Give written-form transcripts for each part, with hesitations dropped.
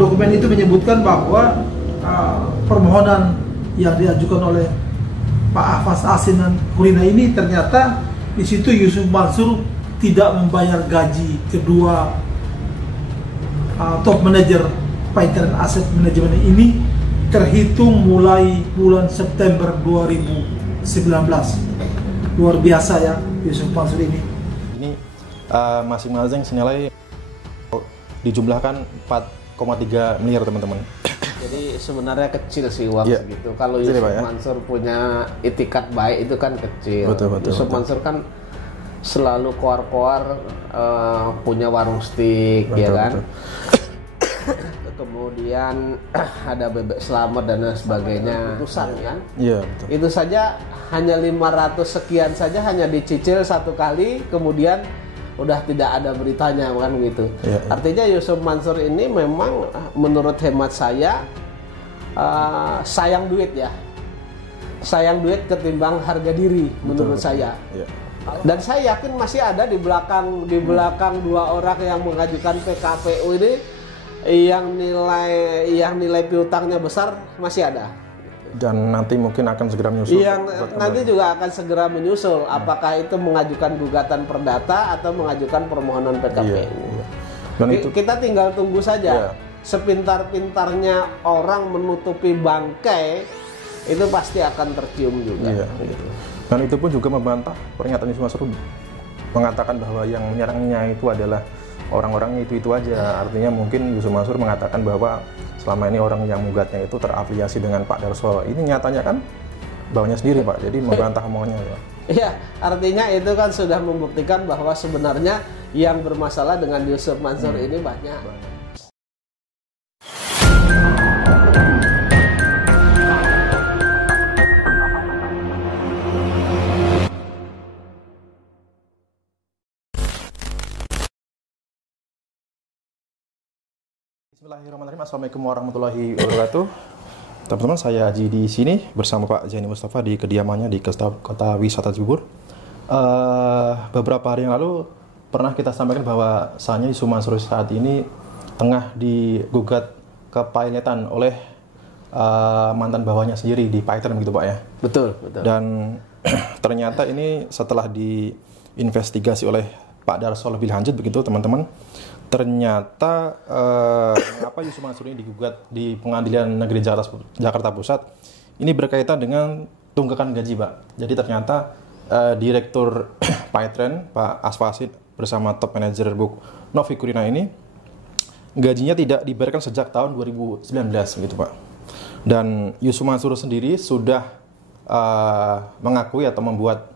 dokumen itu menyebutkan bahwa permohonan yang diajukan oleh Pak Ahfaz Asinan Kurina ini ternyata di situ Yusuf Mansur tidak membayar gaji kedua top manajer Paitren Asset Management ini terhitung mulai bulan September 2019. Luar biasa ya Yusuf Mansur ini. Ini masing-masing senilai dijumlahkan 4,3 miliar teman-teman. Jadi sebenarnya kecil sih uang segitu. Kalau Yusuf Mansur punya itikat baik itu kan kecil. Yusuf Mansur kan selalu koar-koar punya warung steak, ya kan. Kemudian ada bebek selamat dan lain sebagainya. Putusan kan. Iya, betul. Itu saja hanya 500 sekian saja hanya dicicil satu kali, kemudian udah tidak ada beritanya kan gitu. Artinya Yusuf Mansur ini memang menurut hemat saya sayang duit ya. Sayang duit ketimbang harga diri menurut saya. Dan saya yakin masih ada di belakang dua orang yang mengajukan PKPU ini yang nilai piutangnya besar masih ada. Dan nanti mungkin akan segera menyusul. Nanti juga akan segera menyusul. Apakah itu mengajukan gugatan perdata atau mengajukan permohonan PKPU. Dan itu, kita tinggal tunggu saja. Sepintar-pintarnya orang menutupi bangkai, itu pasti akan tercium juga. Dan itu pun juga membantah pernyataan Yusuf Mansur mengatakan bahwa yang menyerangnya itu adalah orang-orangnya itu aja. Artinya mungkin Yusuf Mansur mengatakan bahwa selama ini orang yang menggugatnya itu terafiliasi dengan Pak Darso. Ini nyatanya kan bawahnya sendiri Pak, jadi membantah omongannya ya. Iya, artinya itu kan sudah membuktikan bahwa sebenarnya yang bermasalah dengan Yusuf Mansur ini banyak. Bismillahirrahmanirrahim. Assalamualaikum warahmatullahi wabarakatuh. Teman-teman, saya Haji di sini bersama Pak Zaini Mustafa di kediamannya di Kota Wisata Cibubur. Beberapa hari yang lalu pernah kita sampaikan bahwa Sanya Yusuf Mansur saat ini tengah digugat kepilotan oleh mantan bawahnya sendiri di Paitren begitu Pak ya. Betul. Dan ternyata ini setelah diinvestigasi oleh Pak Darso lebih lanjut begitu teman-teman. Ternyata mengapa Yusuf Mansur ini digugat di Pengadilan Negeri Jakarta Pusat ini berkaitan dengan tunggakan gaji Pak. Jadi ternyata Direktur Paitren Pak Asfasid bersama top manager Buk Novi Kurina ini gajinya tidak dibayarkan sejak tahun 2019 begitu Pak. Dan Yusuf Mansur sendiri sudah mengakui atau membuat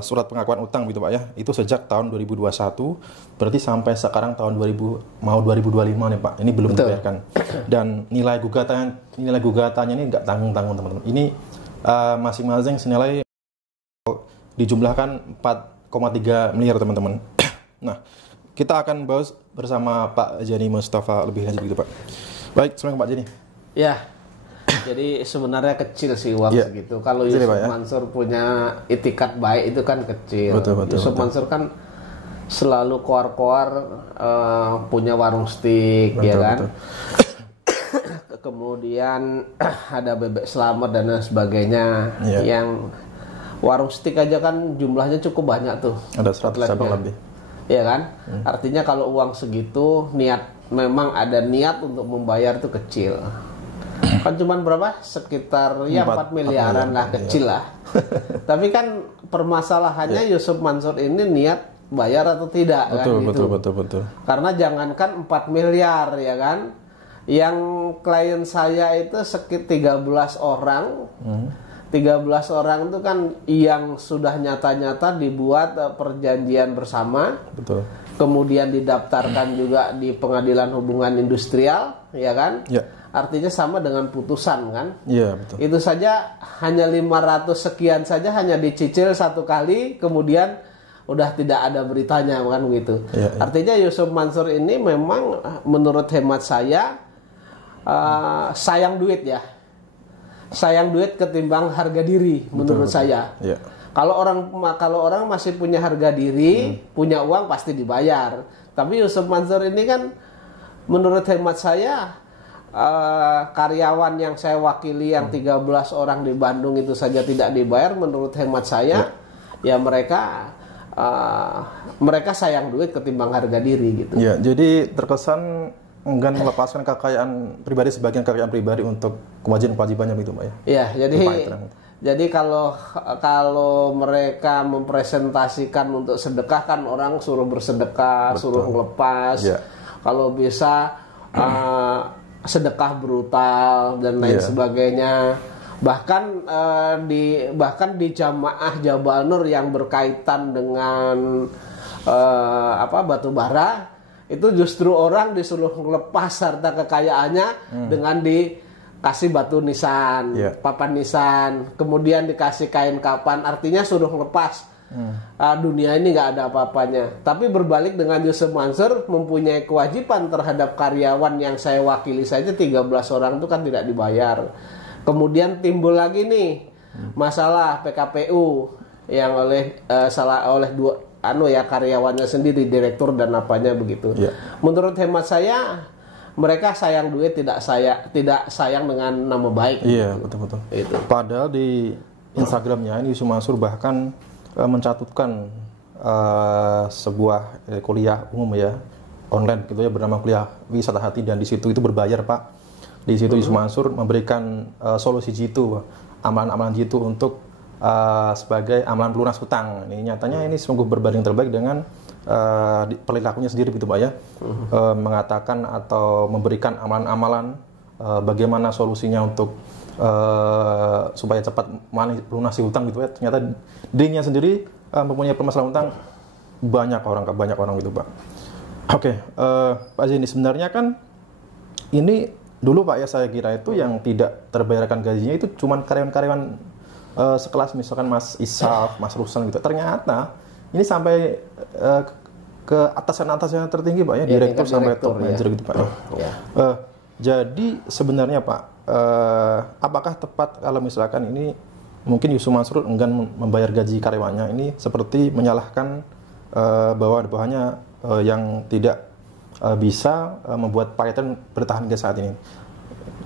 surat pengakuan utang gitu Pak ya, itu sejak tahun 2021, berarti sampai sekarang tahun 2025 nih Pak, ini belum dibayarkan. Dan nilai gugatannya ini nggak tanggung-tanggung teman-teman. Ini masing-masing senilai dijumlahkan 4,3 miliar teman-teman. Nah, kita akan bahas bersama Pak Zaini Mustafa lebih lanjut gitu Pak. Baik, assalamualaikum Pak Zaini. Ya. Jadi sebenarnya kecil sih uang segitu. Kalau Yusuf Mansur punya itikat baik itu kan kecil. Yusuf Mansur kan selalu koar-koar punya warung steak, ya kan. Kemudian ada bebek selamat dan lain sebagainya. Yang warung steak aja kan jumlahnya cukup banyak tuh. Ada 100 cabang lebih. Iya kan? Artinya kalau uang segitu memang ada niat untuk membayar itu kecil. Kan cuma berapa? Sekitar 4 miliaran lah, kecil lah. Tapi kan permasalahannya Yusuf Mansur ini niat bayar atau tidak. Betul. Karena jangankan 4 miliar ya kan. Yang klien saya itu sekitar 13 orang. 13 orang itu kan yang sudah nyata-nyata dibuat perjanjian bersama. Betul. Kemudian didaftarkan juga di Pengadilan Hubungan Industrial, ya kan? Artinya sama dengan putusan kan? Iya, betul. Itu saja hanya 500 sekian saja hanya dicicil satu kali, kemudian udah tidak ada beritanya kan gitu. Artinya Yusuf Mansur ini memang menurut hemat saya sayang duit ya. Sayang duit ketimbang harga diri menurut saya. Kalau orang masih punya harga diri, punya uang pasti dibayar. Tapi Yusuf Mansur ini kan menurut hemat saya karyawan yang saya wakili yang 13 orang di Bandung itu saja tidak dibayar, menurut hemat saya ya mereka sayang duit ketimbang harga diri gitu. Ya, jadi terkesan enggan melepaskan kekayaan pribadi, sebagian kekayaan pribadi untuk kewajiban-kewajibannya gitu, Pak ya. Iya, jadi kalau mereka mempresentasikan untuk sedekah kan orang suruh bersedekah, suruh ngelepas. Kalau bisa sedekah brutal dan lain sebagainya. Bahkan di jamaah Jabal Nur yang berkaitan dengan batu bara, itu justru orang disuruh ngelepas harta kekayaannya dengan dikasih batu nisan, papan nisan, kemudian dikasih kain kapan, artinya suruh ngelepas. Dunia ini nggak ada apa-apanya. Tapi berbalik dengan Yusuf Mansur mempunyai kewajiban terhadap karyawan yang saya wakili saja 13 orang itu kan tidak dibayar. Kemudian timbul lagi nih masalah PKPU yang oleh karyawannya sendiri, direktur dan apanya begitu. Menurut hemat saya mereka sayang duit, tidak sayang dengan nama baik. Iya, betul. Itu. Padahal di Instagramnya ini Yusuf Mansur bahkan mencantumkan sebuah kuliah umum ya, online gitu ya, bernama kuliah Wisata Hati, dan di situ itu berbayar, Pak. Di situ Yusuf Mansur memberikan solusi jitu, amalan-amalan jitu untuk sebagai amalan pelunas hutang. Ini nyatanya ini sungguh berbanding terbalik dengan perilakunya sendiri gitu, Pak ya. Mengatakan atau memberikan amalan-amalan bagaimana solusinya untuk supaya cepat melunasi hutang gitu ya. Ternyata dirinya sendiri mempunyai permasalahan hutang banyak orang gitu, Pak. Oke, Pak Zaini, sebenarnya kan ini dulu, Pak ya, saya kira itu yang tidak terbayarkan gajinya itu cuma karyawan-karyawan sekelas misalkan Mas Isaf, Mas Ruslan gitu. Ternyata ini sampai ke atasan-atasan tertinggi, Pak ya, direktur sampai top manager gitu, Pak ya. Jadi sebenarnya, Pak, apakah tepat kalau misalkan ini mungkin Yusuf Mansur enggan membayar gaji karyawannya, ini seperti menyalahkan bahwanya yang tidak bisa membuat Pak Yatren bertahan hingga saat ini.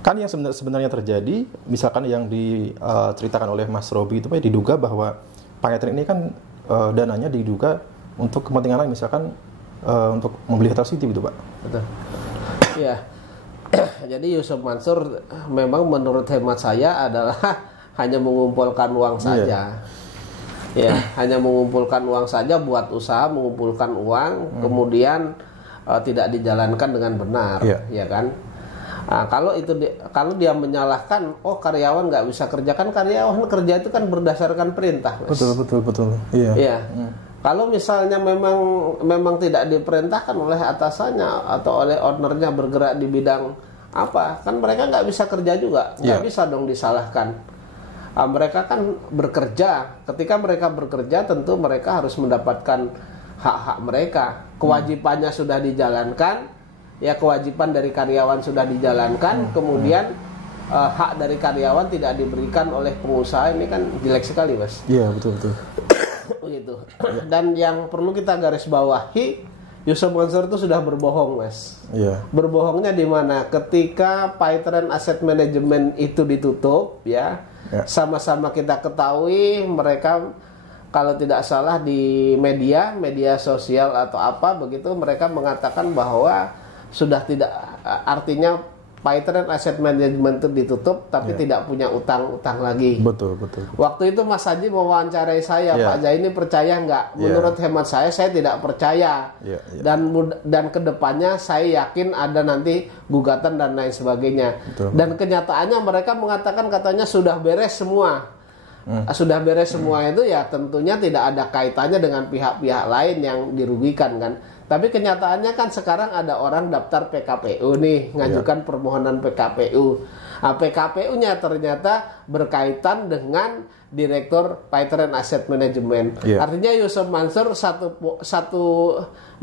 Kan yang sebenarnya terjadi, misalkan yang diceritakan oleh Mas Robi itu, Pak, diduga bahwa Pak Yatren ini kan dananya diduga untuk kepentingan lain, misalkan untuk membeli Hotel City gitu, Pak. Betul. Iya. Jadi Yusuf Mansur memang menurut hemat saya adalah hanya mengumpulkan uang saja. Ya, hanya mengumpulkan uang saja buat usaha, mengumpulkan uang, kemudian tidak dijalankan dengan benar, ya kan? Nah, kalau dia menyalahkan, karyawan nggak bisa kerja, kan karyawan kerja itu kan berdasarkan perintah, Mas. Betul. Iya. Kalau misalnya memang tidak diperintahkan oleh atasannya atau oleh ownernya bergerak di bidang apa, kan mereka nggak bisa kerja juga, nggak bisa dong disalahkan. Mereka kan bekerja, ketika mereka bekerja tentu mereka harus mendapatkan hak-hak mereka. Kewajibannya sudah dijalankan, ya kewajiban dari karyawan sudah dijalankan, kemudian hak dari karyawan tidak diberikan oleh pengusaha, ini kan jelek sekali, Mas. Iya, betul. Begitu. Dan yang perlu kita garis bawahi, Yusuf Mansur itu sudah berbohong, Mas. Iya. Berbohongnya di mana? Ketika Paytren Asset Management itu ditutup, ya. Sama-sama kita ketahui mereka, kalau tidak salah di media sosial atau apa begitu, mereka mengatakan bahwa sudah tidak, artinya Paytren Asset Management itu ditutup tapi tidak punya utang lagi. Betul. Waktu itu Mas Haji mewawancarai saya, Pak Zaini percaya nggak? Menurut hemat saya tidak percaya. Dan kedepannya saya yakin ada nanti gugatan dan lain sebagainya. Betul. Dan kenyataannya mereka mengatakan katanya sudah beres semua. Sudah beres semua itu ya tentunya tidak ada kaitannya dengan pihak-pihak lain yang dirugikan kan. Tapi kenyataannya kan sekarang ada orang daftar PKPU nih, ngajukan permohonan PKPU. Nah, PKPU-nya ternyata berkaitan dengan Direktur Paytren Asset Management. Artinya Yusuf Mansur satu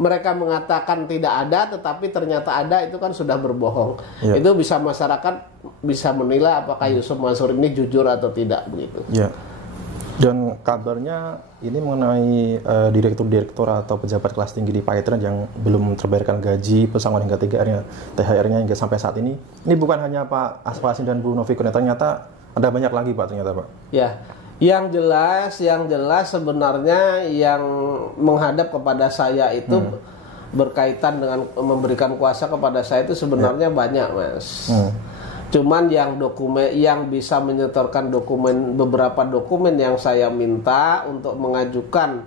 mereka mengatakan tidak ada, tetapi ternyata ada, itu kan sudah berbohong. Itu bisa masyarakat bisa menilai apakah Yusuf Mansur ini jujur atau tidak begitu. Dan kabarnya ini mengenai direktur-direktur atau pejabat kelas tinggi di Paitren yang belum terbayarkan gaji, pesangon hingga THR-nya hingga sampai saat ini. Ini bukan hanya Pak Afas Asin dan Bu Novi Kurnia, ternyata ada banyak lagi Pak ternyata Pak. Ya, yang jelas sebenarnya yang menghadap kepada saya itu berkaitan dengan memberikan kuasa kepada saya itu sebenarnya banyak, Mas. Cuman yang bisa menyetorkan beberapa dokumen yang saya minta untuk mengajukan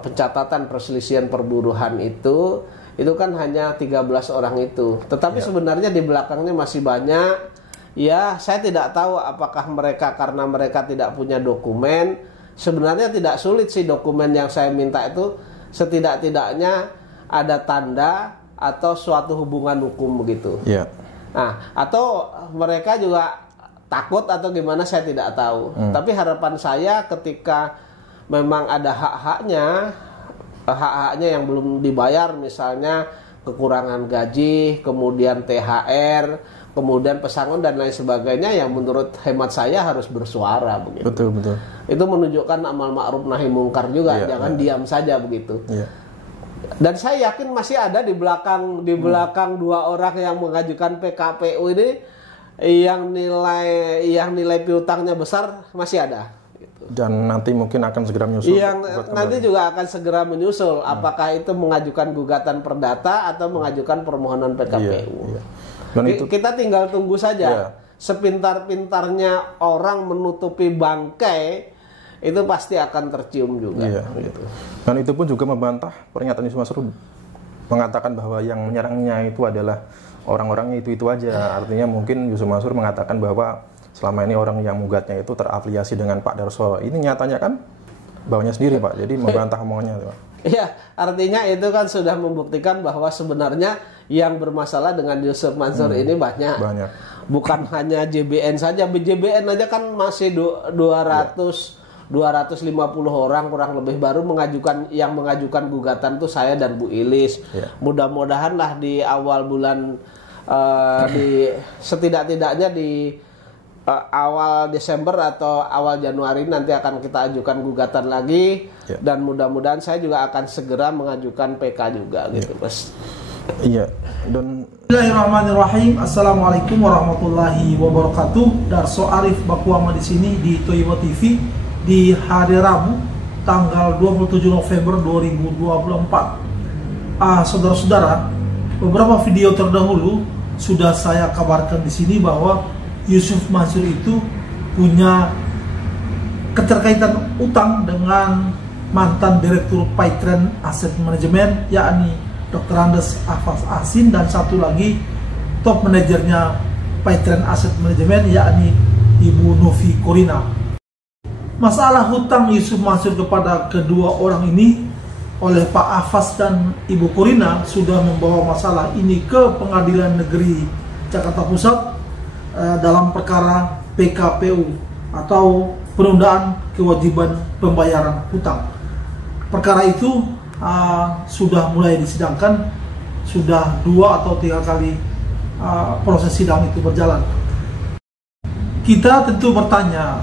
pencatatan perselisihan perburuhan itu kan hanya 13 orang itu. Tetapi sebenarnya di belakangnya masih banyak. Ya, saya tidak tahu apakah mereka karena mereka tidak punya dokumen. Sebenarnya tidak sulit sih dokumen yang saya minta itu, setidak-tidaknya ada tanda atau suatu hubungan hukum begitu. Nah, atau mereka juga takut atau gimana saya tidak tahu. Tapi harapan saya ketika memang ada hak-haknya yang belum dibayar, misalnya kekurangan gaji, kemudian THR, kemudian pesangon dan lain sebagainya, yang menurut hemat saya harus bersuara begitu. Betul. Itu menunjukkan amal ma'ruf nahi mungkar juga, jangan diam saja begitu. Dan saya yakin masih ada di belakang dua orang yang mengajukan PKPU ini yang nilai piutangnya besar, masih ada. Gitu. Dan nanti mungkin akan segera menyusul. Nanti juga akan segera menyusul. Apakah itu mengajukan gugatan perdata atau mengajukan permohonan PKPU. Kita tinggal tunggu saja. Sepintar-pintarnya orang menutupi bangkai, itu pasti akan tercium juga. Gitu. Dan itu pun juga membantah pernyataan Yusuf Mansur mengatakan bahwa yang menyerangnya itu adalah orang-orangnya itu aja. Artinya mungkin Yusuf Mansur mengatakan bahwa selama ini orang yang menggugatnya itu terafiliasi dengan Pak Darso. Ini nyatanya kan bawahnya sendiri Pak. Jadi membantah omongannya Pak. Iya, artinya itu kan sudah membuktikan bahwa sebenarnya yang bermasalah dengan Yusuf Mansur ini banyak. Bukan hanya JBN saja. JBN aja kan masih 250 orang kurang lebih baru mengajukan gugatan tuh saya dan Bu Ilis. Mudah-mudahan lah di awal bulan setidak-tidaknya di awal Desember atau awal Januari nanti akan kita ajukan gugatan lagi. Dan mudah-mudahan saya juga akan segera mengajukan PK juga gitu, Mas. Dan Bismillahirrahmanirrahim. Assalamualaikum warahmatullahi wabarakatuh. Darso Arif Bakuama di sini di Toiwo TV. Di hari Rabu tanggal 27 November 2024. Saudara-saudara, beberapa video terdahulu sudah saya kabarkan di sini bahwa Yusuf Mansur itu punya keterkaitan utang dengan mantan Direktur Paitren Asset Management, yakni Dr. Andes Afas Asin, dan satu lagi top manajernya Paitren Asset Management, yakni Ibu Novi Kurnia. Masalah hutang Yusuf Mansur kepada kedua orang ini oleh Pak Afas dan Ibu Kurnia sudah membawa masalah ini ke Pengadilan Negeri Jakarta Pusat dalam perkara PKPU atau penundaan kewajiban pembayaran hutang. Perkara itu sudah mulai disidangkan, sudah 2 atau 3 kali proses sidang itu berjalan. Kita tentu bertanya,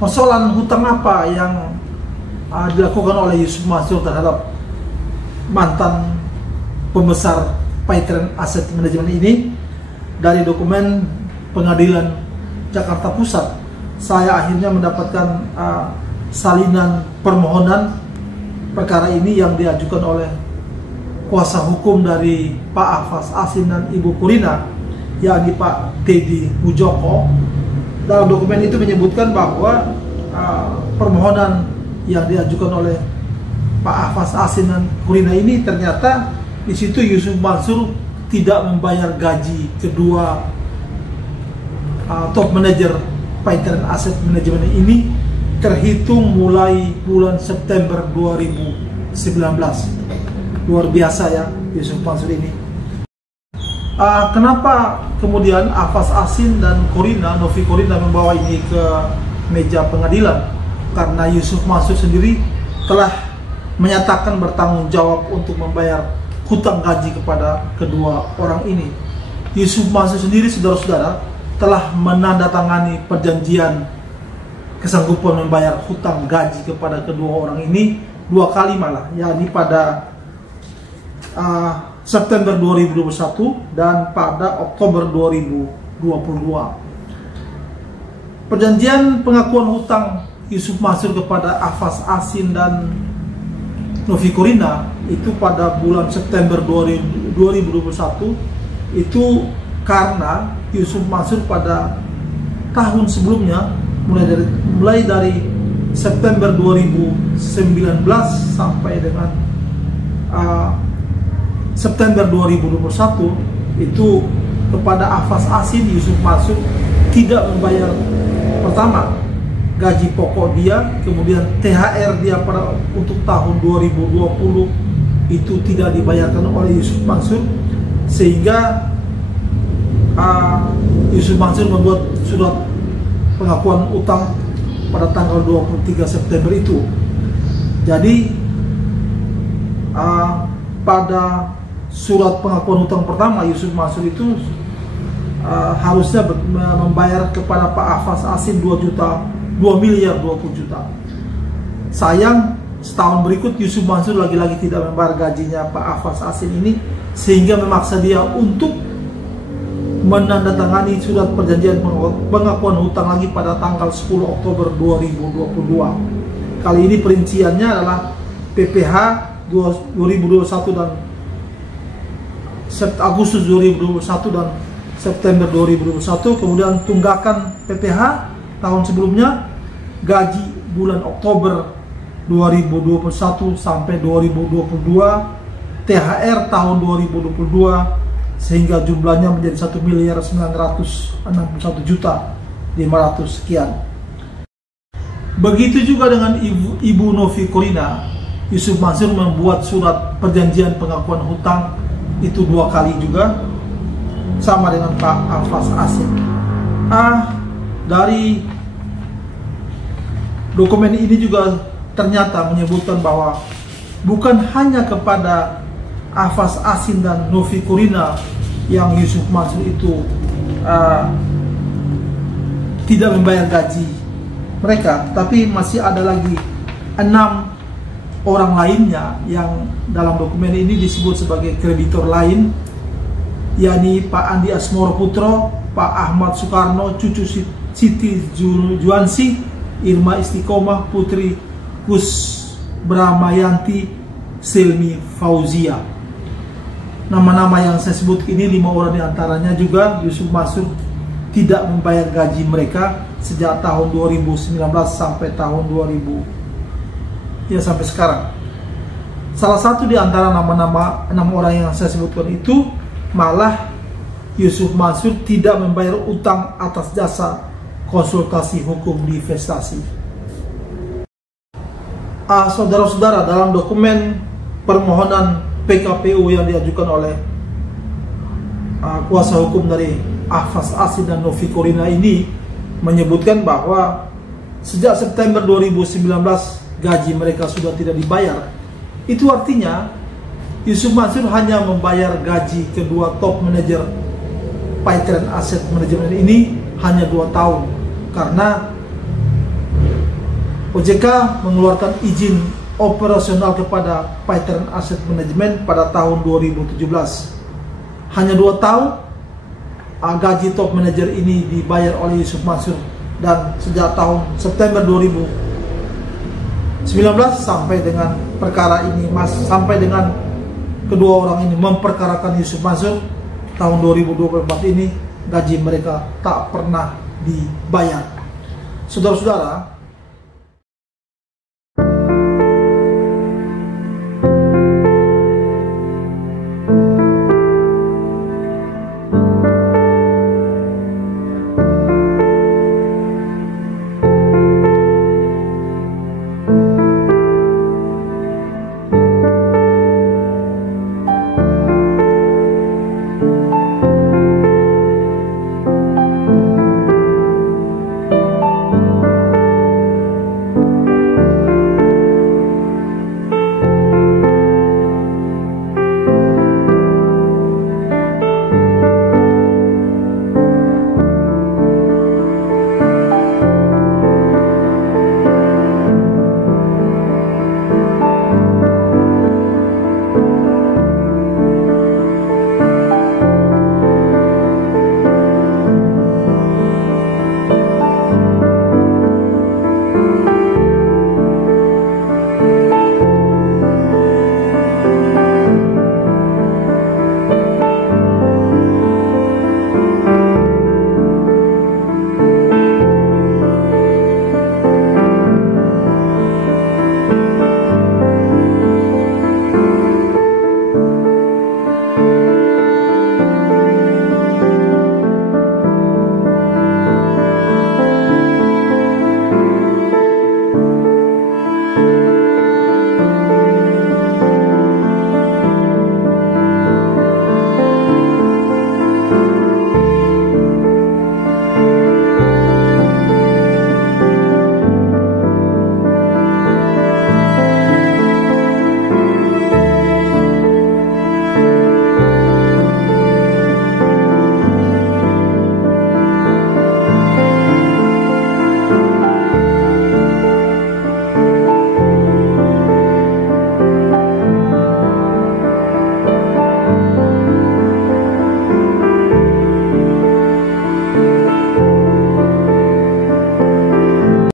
persoalan hutang apa yang dilakukan oleh Yusuf Mansur terhadap mantan pembesar Paitren Asset Management ini? Dari dokumen Pengadilan Jakarta Pusat, saya akhirnya mendapatkan salinan permohonan perkara ini yang diajukan oleh kuasa hukum dari Pak Afas Asin dan Ibu Kurnia, yakni Pak Teddy Mujoko. Dalam dokumen itu menyebutkan bahwa permohonan yang diajukan oleh Pak Afas Asin dan Kurnia ini ternyata di situ Yusuf Mansur tidak membayar gaji kedua top manajer Paitren Asset Management ini terhitung mulai bulan September 2019. Luar biasa ya Yusuf Mansur ini. Kenapa kemudian Afas Asin dan Novi Kurnia membawa ini ke meja pengadilan? Karena Yusuf Mansur sendiri telah menyatakan bertanggung jawab untuk membayar hutang gaji kepada kedua orang ini. Yusuf Mansur sendiri, saudara-saudara, telah menandatangani perjanjian kesanggupan membayar hutang gaji kepada kedua orang ini 2 kali malah, yakni pada September 2021 dan pada Oktober 2022. Perjanjian pengakuan hutang Yusuf Mansur kepada Ahfaz Asin dan Novi Corina itu pada bulan September 2021 itu karena Yusuf Mansur pada tahun sebelumnya mulai dari September 2019 sampai dengan September 2021 itu kepada Ahfaz Asin Yusuf Mansur tidak membayar pertama gaji pokok dia, kemudian THR dia untuk tahun 2020 itu tidak dibayarkan oleh Yusuf Mansur, sehingga Yusuf Mansur membuat surat pengakuan utang pada tanggal 23 September itu. Jadi pada surat pengakuan hutang pertama Yusuf Mansur itu harusnya membayar kepada Pak Ahfaz Asin 2 miliar 20 juta. Sayang setahun berikut Yusuf Mansur lagi-lagi tidak membayar gajinya Pak Ahfaz Asin ini, sehingga memaksa dia untuk menandatangani surat perjanjian pengakuan hutang lagi pada tanggal 10 Oktober 2022. Kali ini perinciannya adalah PPh 2021 dan Agustus 2021 dan September 2021, kemudian tunggakan PPh tahun sebelumnya, gaji bulan Oktober 2021 sampai 2022, THR tahun 2022, sehingga jumlahnya menjadi 1.961.500 sekian. Begitu juga dengan Ibu Novi Corina, Yusuf Mansur membuat surat perjanjian pengakuan hutang itu 2 kali juga, sama dengan Pak Ahfaz Asin. Dari dokumen ini juga ternyata menyebutkan bahwa bukan hanya kepada Ahfaz Asin dan Novi Corina yang Yusuf Mansur itu tidak membayar gaji mereka, tapi masih ada lagi 6 orang lainnya yang dalam dokumen ini disebut sebagai kreditor lain, yakni Pak Andi Asmoro Putro, Pak Ahmad Soekarno, Cucu Siti Juansi, Irma Istiqomah, Putri Kus Brahmayanti, Silmi Fauzia. Nama-nama yang saya sebut ini 5 orang diantaranya juga Yusuf Mansur tidak membayar gaji mereka sejak tahun 2019 sampai tahun 2000 sampai sekarang. Salah satu di antara nama-nama 6 orang yang saya sebutkan itu malah Yusuf Mansur tidak membayar utang atas jasa konsultasi hukum di investasi. Saudara-saudara, dalam dokumen permohonan PKPU yang diajukan oleh kuasa hukum dari Ahfaz Asin dan Novi Corina ini menyebutkan bahwa sejak September 2019 gaji mereka sudah tidak dibayar. Itu artinya Yusuf Mansur hanya membayar gaji kedua top manajer Paitren Asset Management ini hanya 2 tahun, karena OJK mengeluarkan izin operasional kepada Paitren Asset Management pada tahun 2017. Hanya 2 tahun gaji top manajer ini dibayar oleh Yusuf Mansur, dan sejak tahun September 2019 sampai dengan perkara ini sampai dengan kedua orang ini memperkarakan Yusuf Mansur tahun 2024 ini, gaji mereka tak pernah dibayar. Saudara-saudara,